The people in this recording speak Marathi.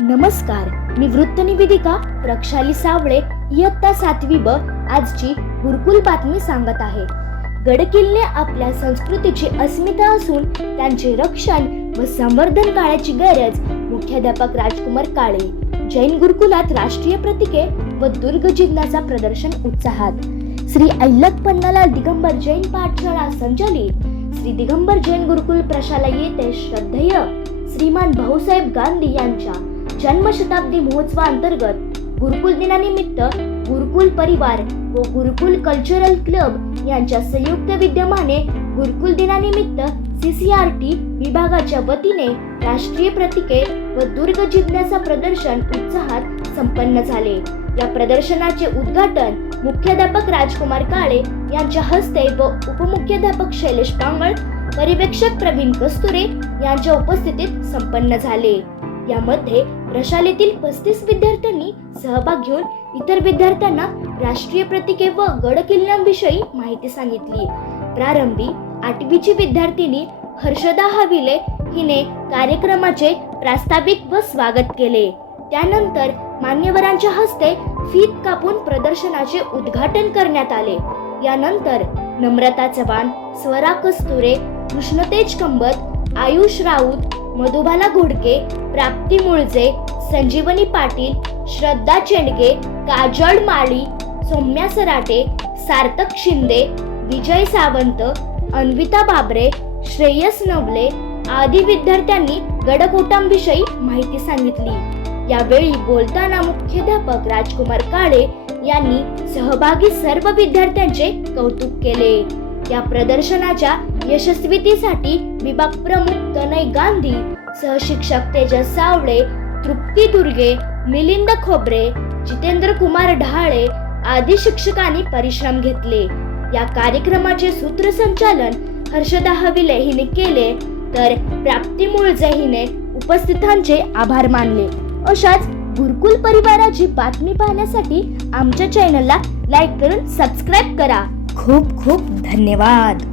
नमस्कार, मी वृत्तनिवेदिका प्रक्षाली सावळे इयत्ता 7वी ब आजची गुरुकुल बातमी सांगत आहे। गडकिल्ले आपल्या संस्कृतीची अस्मिता असून त्यांचे रक्षण व संवर्धन करण्याची गरज मुख्याध्यापक राजकुमार काळे। जैन गुरुकुलात राष्ट्रीय प्रतीके व दुर्ग जिंकण्याचा प्रदर्शन उत्साहात। श्री अहिल्याक पन्नालाल दिगंबर जैन पाठशाळा संचालित श्री दिगंबर जैन गुरुकुल प्रशाला येथे श्रद्धेय श्रीमान भाऊसाहेब गांधी यांच्या जन्मशताब्दी महोत्सवाअंतर्गत गुरुकुल दिनानिमित्त गुरुकुल परिवार व गुरुकुल कल्चरल क्लब यांच्या संयुक्त विद्यमाने गुरुकुल दिनानिमित्त CCRT विभागाच्या वतीने राष्ट्रीय प्रतीके व दुर्ग जिंकण्याचा प्रदर्शन उत्साहात संपन्न झाले। या प्रदर्शनाचे उद्घाटन मुख्याध्यापक राजकुमार काळे यांच्या हस्ते व उपमुख्याध्यापक शैलेश पांगळ, पर्यवेक्षक प्रवीण कस्तुरे यांच्या उपस्थितीत संपन्न झाले। यामध्ये प्रशालेतील 35 विद्यार्थ्यांनी सहभाग घेऊन इतर विद्यार्थ्यांना राष्ट्रीय प्रतीके व गडकिल्ल्यांविषयी माहिती सांगितली। प्रारंभी 8वीची विद्यार्थिनी हर्षदा हविले हिने कार्यक्रमाचे प्रास्ताविक व स्वागत केले। त्यानंतर मान्यवरांच्या हस्ते फीत कापून प्रदर्शनाचे उद्घाटन करण्यात आले। यानंतर नम्रता चव्हाण, स्वरा कस्तुरे, कृष्णतेज कंबत, आयुष राऊत, मधुबाला घोडके, प्राप्ती मुळजे, संजीवनी पाटील, श्रद्धा चेंडगे, काजळ माळी, सौम्या सराटे, सार्थक शिंदे, विजय सावंत, अन्विता बाबरे, श्रेयस नवले आदी विद्यार्थ्यांनी गडकोटांविषयी माहिती सांगितली। यावेळी बोलताना मुख्याध्यापक राजकुमार काळे यांनी सहभागी सर्व विद्यार्थ्यांचे कौतुक केले। या प्रदर्शनाच्या यशस्वीतेसाठी विभाग प्रमुख तनय गांधी, सहशिक्षक तेजस सावळे, तृप्ती दुर्गे, मिलिंद खोबरे, जितेंद्र कुमार ढाळे आदी शिक्षकांनी परिश्रम घेतले। या कार्यक्रमाचे सूत्रसंचालन हर्षदा हविले हिने केले, तर प्राप्ती मुळजे हिने उपस्थितांचे आभार मानले। अशाच गुरुकुल परिवाराची बातमी पाहण्यासाठी आमच्या चॅनलला लाईक करून सबस्क्राईब करा। खूप खूप धन्यवाद।